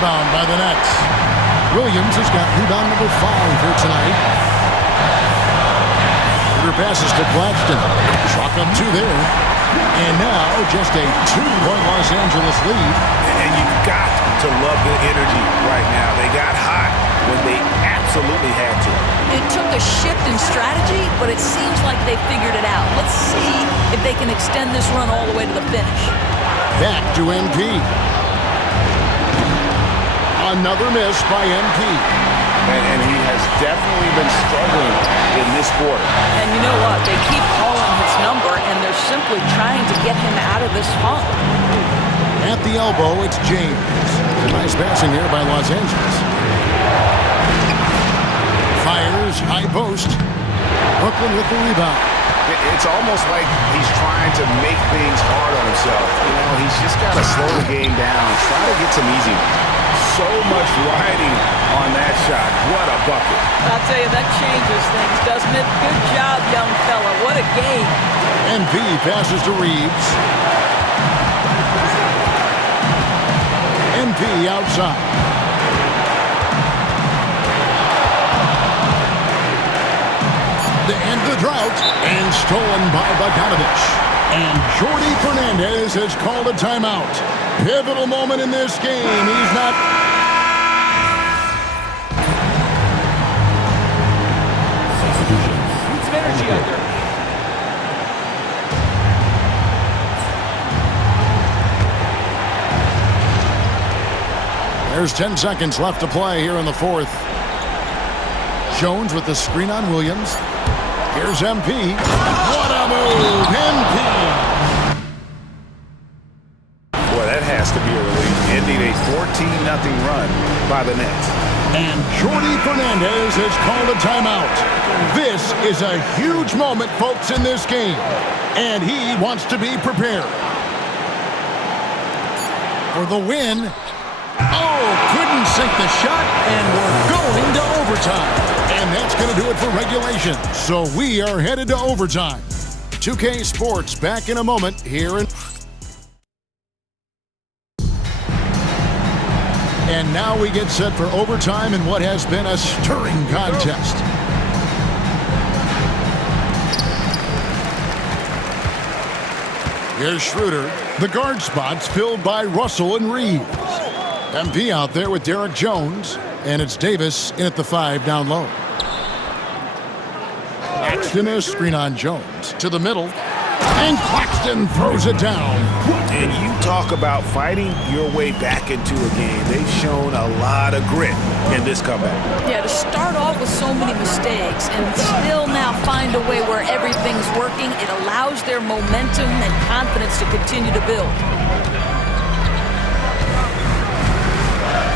rebound by the Nets. Williams has got rebound number 5 here tonight. Her passes to Claxton. Chalk up 2 there. And now just a 2-point Los Angeles lead. And you've got to love the energy right now. They got hot when they absolutely had to. It took a shift in strategy, but it seems like they figured it out. Let's see if they can extend this run all the way to the finish. Back to MP. Another miss by MP. And he has definitely been struggling in this quarter. And you know what? They keep calling his number, and they're simply trying to get him out of this funk. At the elbow, it's James. Nice passing here by Los Angeles. Fires, high post. Brooklyn with the rebound. It's almost like he's trying to make things hard on himself. You know, he's just got to slow the game down, try to get some easy ones. So much riding on that shot. What a bucket. I'll tell you, that changes things, doesn't it? Good job, young fella. What a game. MP passes to Reeves. MP outside. To end the drought, and stolen by Bogdanovich. And Jordi Fernandez has called a timeout. Pivotal moment in this game. He's not... Need some energy out there. There's 10 seconds left to play here in the fourth. Jones with the screen on Williams. Here's MP. What a move! MP! Boy, that has to be a relief. Ending a 14-0 run by the Nets. And Jordi Fernandez has called a timeout. This is a huge moment, folks, in this game. And he wants to be prepared. For the win. Oh, couldn't sink the shot, and we're going to overtime. And that's going to do it for regulation. So we are headed to overtime. 2K Sports back in a moment here in... And now we get set for overtime in what has been a stirring contest. Here's Schroeder. The guard spots filled by Russell and Reeves. MP out there with Derek Jones. And it's Davis in at the 5 down low. Claxton is screen on Jones. To the middle. And Claxton throws it down. And you talk about fighting your way back into a game. They've shown a lot of grit in this comeback. Yeah, to start off with so many mistakes and still now find a way where everything's working, it allows their momentum and confidence to continue to build.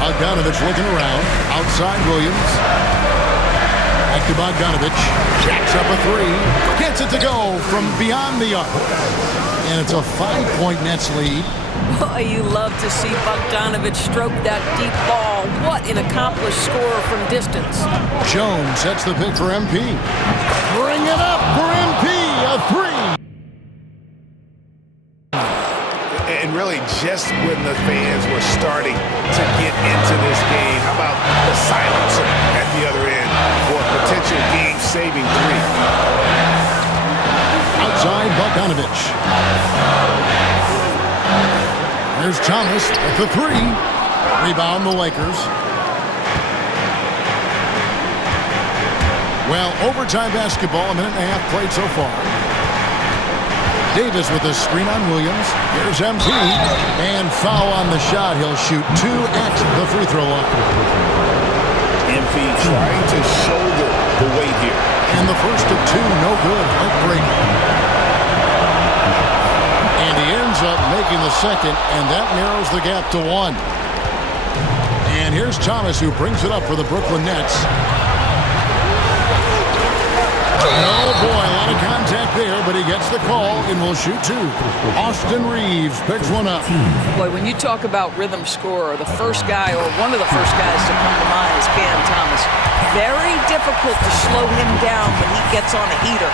Bogdanovich looking around. Outside Williams. Back to Bogdanovich. Jacks up a 3. Gets it to go from beyond the arc. And it's a 5-point Nets lead. Boy, you love to see Bogdanovich stroke that deep ball. What an accomplished scorer from distance. Jones sets the pick for MP. Bring it up for MP. A 3. And really, just when the fans were starting to get into this game, how about the silencer at the other end for a potential game-saving 3? Outside Bogdanovich. There's Thomas at the 3. Rebound the Lakers. Well, overtime basketball, a minute and a half played so far. Davis with a screen on Williams. Here's MP. And foul on the shot. He'll shoot 2 at the free throw line. MP trying to shoulder the weight here. And the first of 2, no good. Heartbreaking. And he ends up making the second, and that narrows the gap to 1. And here's Thomas, who brings it up for the Brooklyn Nets. Oh boy, a lot of contact there, but he gets the call and will shoot 2. Austin Reeves picks one up. Boy, when you talk about rhythm scorer, the first guy or one of the first guys to come to mind is Cam Thomas. Very difficult to slow him down when he gets on a heater.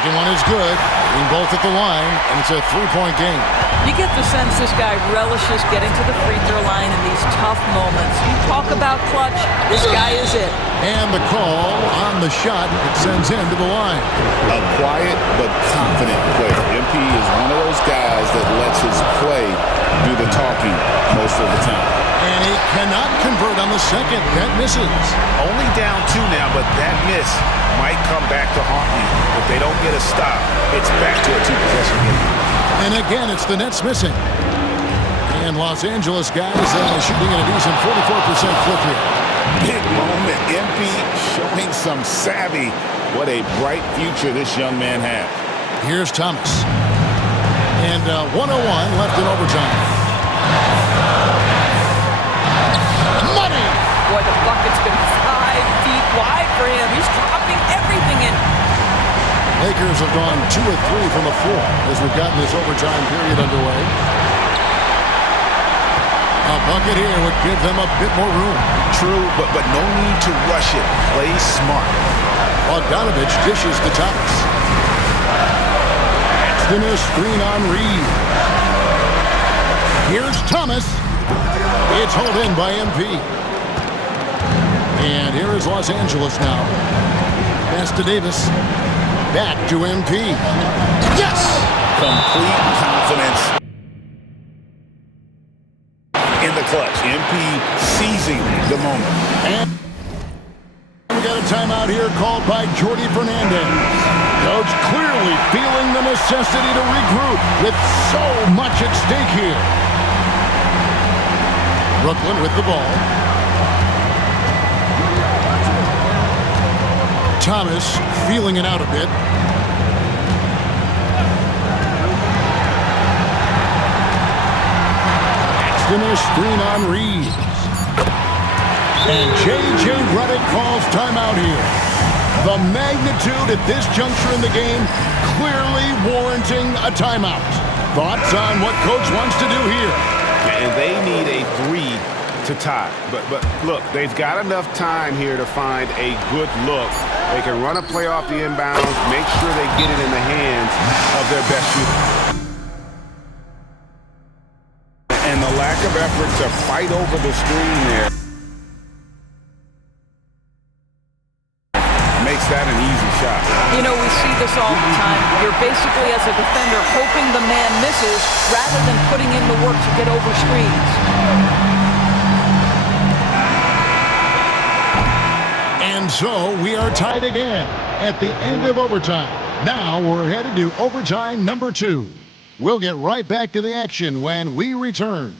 Second one is good. Hitting both at the line, and it's a three-point game. You get the sense this guy relishes getting to the free throw line in these tough moments. You talk about clutch, this guy is it. And the call on the shot that sends him to the line. A quiet but confident player. MP is one of those guys that lets his play do the talking most of the time. And he cannot convert on the second. That misses. Only down 2 now, but that miss might come back to haunt you. If they don't get a stop, it's back to a 2-possession game. And again, it's the Nets missing. And Los Angeles guys shooting at a decent 44% clip here. Big moment. MP showing some savvy. What a bright future this young man has. Here's Thomas. And 101 left in overtime. Money! Boy, the bucket's been 5 feet wide for him. He's dropping everything in. Lakers have gone 2 of 3 from the floor as we've gotten this overtime period underway. A bucket here would give them a bit more room. True, but no need to rush it. Play smart. Bogdanovich dishes to Thomas. Then a screen on Reed. Here's Thomas. It's hauled in by MP. And here is Los Angeles now. Pass to Davis. Back to MP. Yes! Complete confidence in the clutch. MP seizing the moment. And we got a timeout here called by Jordi Fernandez. Coach clearly feeling the necessity to regroup with so much at stake here. Brooklyn with the ball. Thomas feeling it out a bit. Axton a screen on Reeves. And J.J. Redick calls timeout here. The magnitude at this juncture in the game clearly warranting a timeout. Thoughts on what Coach wants to do here? And they need a 3 to tie. But look, they've got enough time here to find a good look. They can run a play off the inbounds, make sure they get it in the hands of their best shooter. And the lack of effort to fight over the screen there makes that an easy shot. You know, we see this all the time. You're basically, as a defender, hoping the man misses rather than putting in the work to get over screens. And so we are tied again at the end of overtime. Now we're headed to overtime number 2. We'll get right back to the action when we return.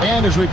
And as we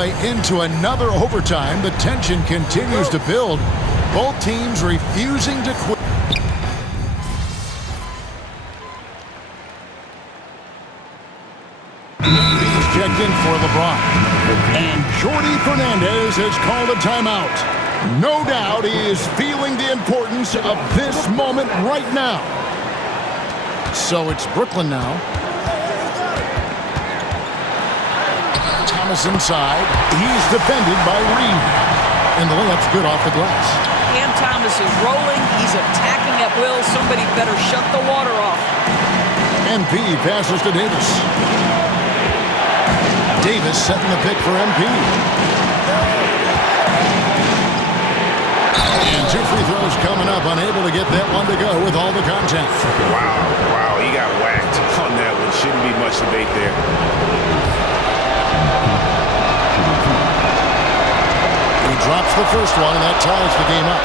way into another overtime. The tension continues to build. Both teams refusing to quit. He's checked in for LeBron. And Jordi Fernandez has called a timeout. No doubt he is feeling the importance of this moment right now. So it's Brooklyn now. Thomas inside. He's defended by Reed. And the layup's good off the glass. Cam Thomas is rolling. He's attacking at will. Somebody better shut the water off. MP passes to Davis. Davis setting the pick for MP. And 2 free throws coming up. Unable to get that one to go with all the contact. Wow, he got whacked on that one. Shouldn't be much debate there. He drops the first one, and that ties the game up.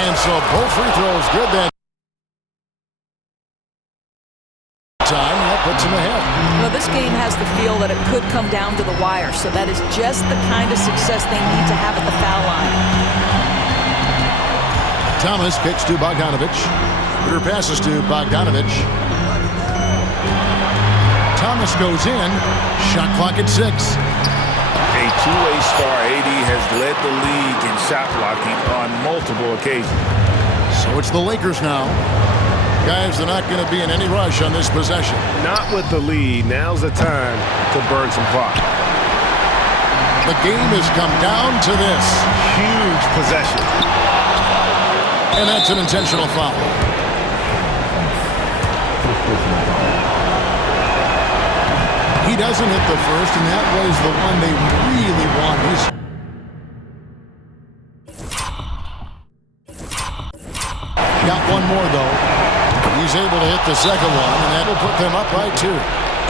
And so both free throws good that time. That puts him ahead. Well, this game has the feel that it could come down to the wire, so that is just the kind of success they need to have at the foul line. Thomas kicks to Bogdanovich. Peter passes to Bogdanovich. Thomas goes in. Shot clock at 6. A two-way star, AD has led the league in shot blocking on multiple occasions. So it's the Lakers now. Guys, they're not going to be in any rush on this possession. Not with the lead. Now's the time to burn some clock. The game has come down to this. Huge possession. And that's an intentional foul. He doesn't hit the first, and that was the one they really wanted. Got one more, though. He's able to hit the second one, and that will put them up by 2.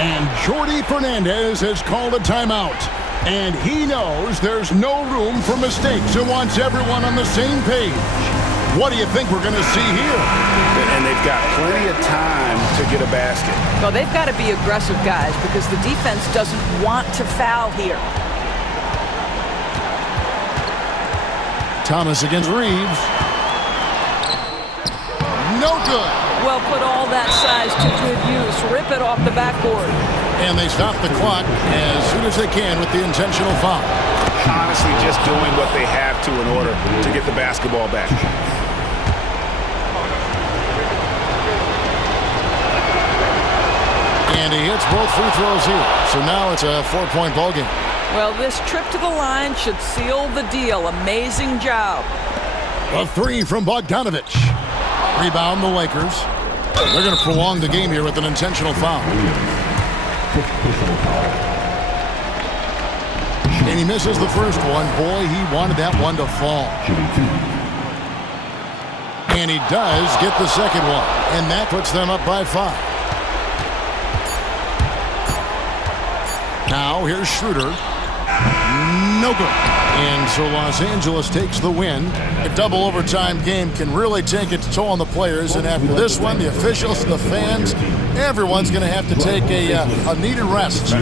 And Jordi Fernandez has called a timeout. And he knows there's no room for mistakes and wants everyone on the same page. What do you think we're going to see here? And they've got plenty of time to get a basket. Well, they've got to be aggressive, guys, because the defense doesn't want to foul here. Thomas against Reeves. No good. Well, put all that size to good use. Rip it off the backboard. And they stop the clock as soon as they can with the intentional foul. Honestly, just doing what they have to in order to get the basketball back. And he hits both free throws here. So now it's a 4-point ball game. Well, this trip to the line should seal the deal. Amazing job. A 3 from Bogdanovich. Rebound the Lakers. They're going to prolong the game here with an intentional foul. And he misses the first one. Boy, he wanted that one to fall. And he does get the second one. And that puts them up by 5. Now here's Schroeder. No good. And so Los Angeles takes the win. A double overtime game can really take its toll on the players. And after this one, the officials, the fans, everyone's going to have to take a needed rest.